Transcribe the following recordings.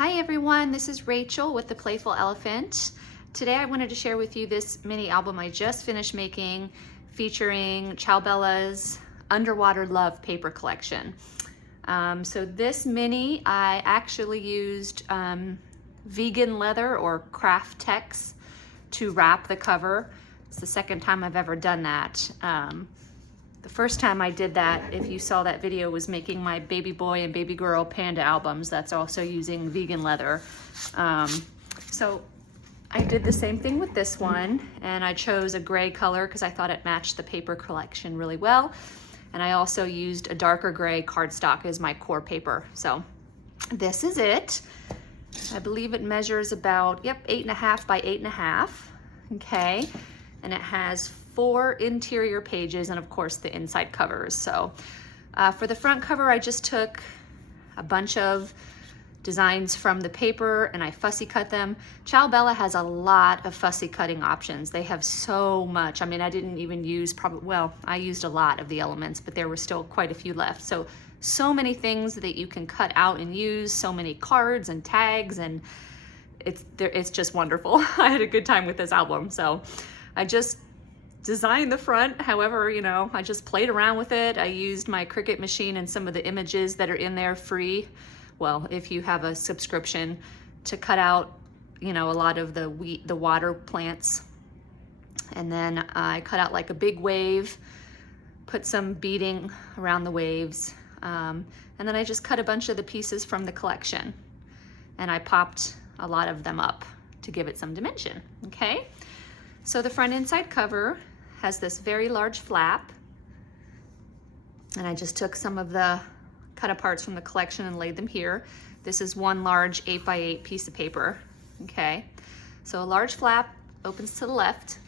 Hi everyone, this is Rachel with The Playful Elephant. Today I wanted to share with you this mini album I just finished making featuring Ciao Bella's Underwater Love paper collection. So this mini, I actually used vegan leather or craft tex to wrap the cover. It's the second time I've ever done that. The first time I did that, if you saw that video, was making my baby boy and baby girl panda albums. That's also using vegan leather. So I did the same thing with this one, and I chose a gray color because I thought it matched the paper collection really well. And I also used a darker gray cardstock as my core paper. So this is it. I believe it measures about, 8.5 by 8.5. Okay, and it has 4 interior pages and of course the inside covers. So for the front cover, I just took a bunch of designs from the paper and I fussy cut them. Ciao Bella has a lot of fussy cutting options. They have so much. I mean, I didn't even use I used a lot of the elements, but there were still quite a few left. So many things that you can cut out and use, so many cards and tags, and it's just wonderful. I had a good time with this album. So I just designed the front. However, I just played around with it. I used my Cricut machine and some of the images that are in there free. Well, if you have a subscription, to cut out, a lot of the water plants. And then I cut out like a big wave, put some beading around the waves. And then I just cut a bunch of the pieces from the collection. And I popped a lot of them up to give it some dimension, okay? So the front inside cover has this very large flap, and I just took some of the cut aparts from the collection and laid them here. This is one large 8 by 8 piece of paper, okay? So a large flap opens to the left,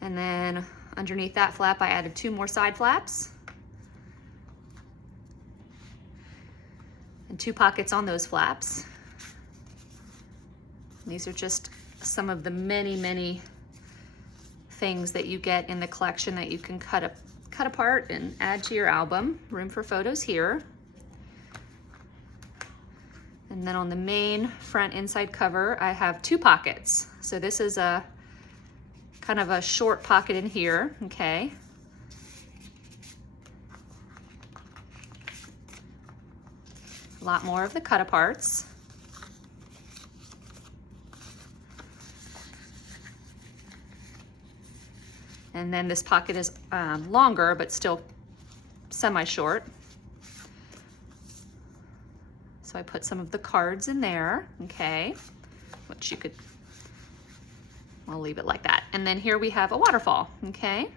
and then underneath that flap I added 2 more side flaps and 2 pockets on those flaps. These are just some of the many things that you get in the collection that you can cut apart and add to your album. Room for photos here. And then on the main front inside cover, I have 2 pockets. So this is a kind of a short pocket in here, okay? A lot more of the cut aparts. And then this pocket is longer, but still semi-short. So I put some of the cards in there, okay, which you could, I'll leave it like that. And then here we have a waterfall, okay?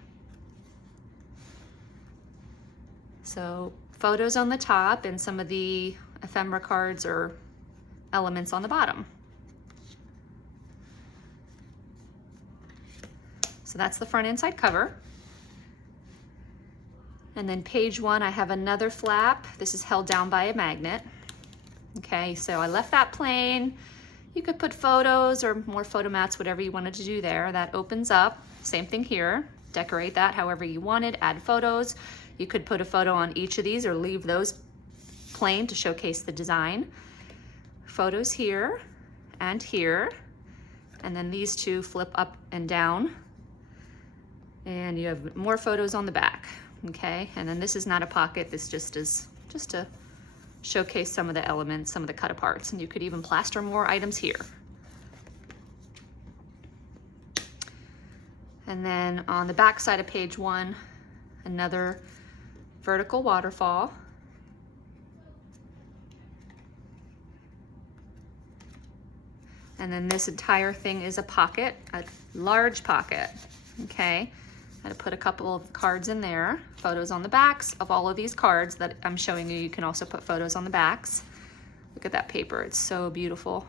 So photos on the top and some of the ephemera cards or elements on the bottom. So that's the front inside cover. And then page 1, I have another flap. This is held down by a magnet. Okay, so I left that plain. You could put photos or more photo mats, whatever you wanted to do there. That opens up. Same thing here. Decorate that however you wanted. Add photos. You could put a photo on each of these or leave those plain to showcase the design. Photos here and here. And then these 2 flip up and down. And you have more photos on the back, okay? And then this is not a pocket, this just is just to showcase some of the elements, some of the cut aparts, and you could even plaster more items here. And then on the back side of page 1, another vertical waterfall. And then this entire thing is a pocket, a large pocket, okay? I put a couple of cards in there, photos on the backs of all of these cards that I'm showing you. You can also put photos on the backs. Look at that paper, it's so beautiful.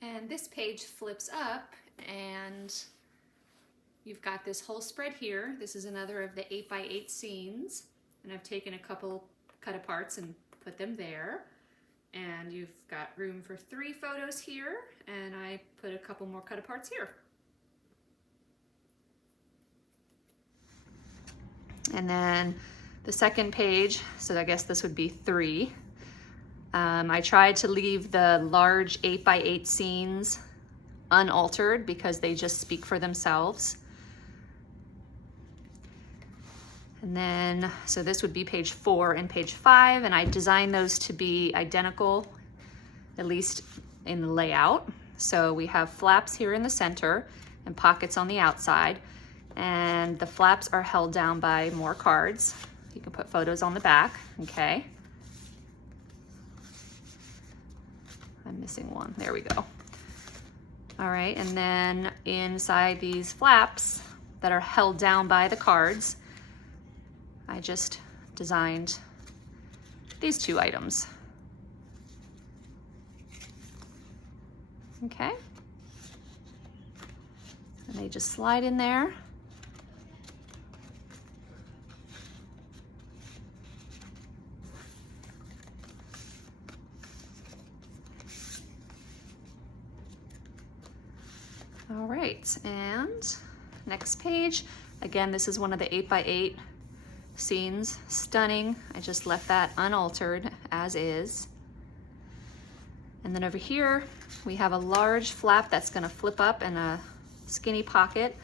And this page flips up and you've got this whole spread here. This is another of the 8 by 8 scenes. And I've taken a couple cut aparts and put them there. And you've got room for 3 photos here, and I put a couple more cut aparts here. And then the second page, so I guess this would be 3. I tried to leave the large 8x8 scenes unaltered because they just speak for themselves. And then, so this would be page 4 and page 5, and I designed those to be identical, at least in the layout. So we have flaps here in the center and pockets on the outside, and the flaps are held down by more cards. You can put photos on the back, okay? I'm missing one, there we go. All right, and then inside these flaps that are held down by the cards, I just designed these 2 items. Okay. And they just slide in there. All right, and next page. Again, this is one of the 8x8 scenes. Stunning. I just left that unaltered as is. And then over here, we have a large flap that's gonna flip up and a skinny pocket.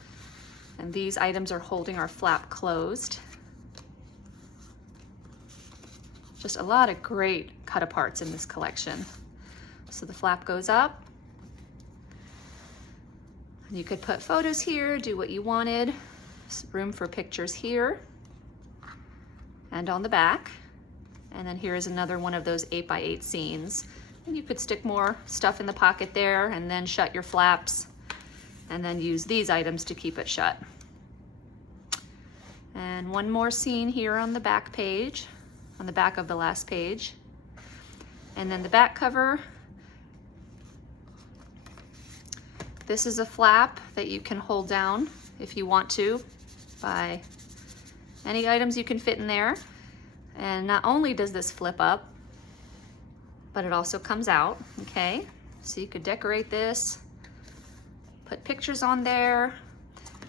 And these items are holding our flap closed. Just a lot of great cut aparts in this collection. So the flap goes up. You could put photos here, do what you wanted. Room for pictures here and on the back. And then here's another one of those 8x8 scenes. And you could stick more stuff in the pocket there and then shut your flaps and then use these items to keep it shut. And one more scene here on the back page, on the back of the last page. And then the back cover. This is a flap that you can hold down if you want to by any items you can fit in there. And not only does this flip up, but it also comes out, okay? So you could decorate this, put pictures on there,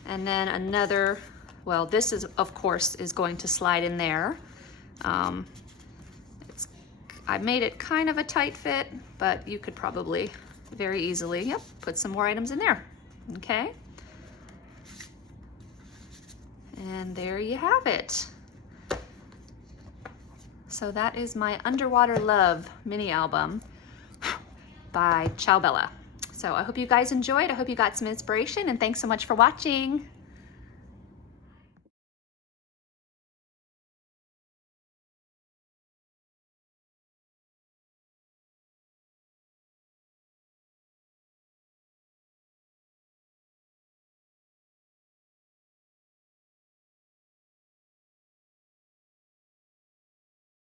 and then another, well, this is, of course, is going to slide in there. I made it kind of a tight fit, but you could probably very easily, yep, put some more items in there, okay? And there you have it. So that is my Underwater Love mini album by Ciao Bella. So I hope you guys enjoyed. I hope you got some inspiration, and thanks so much for watching.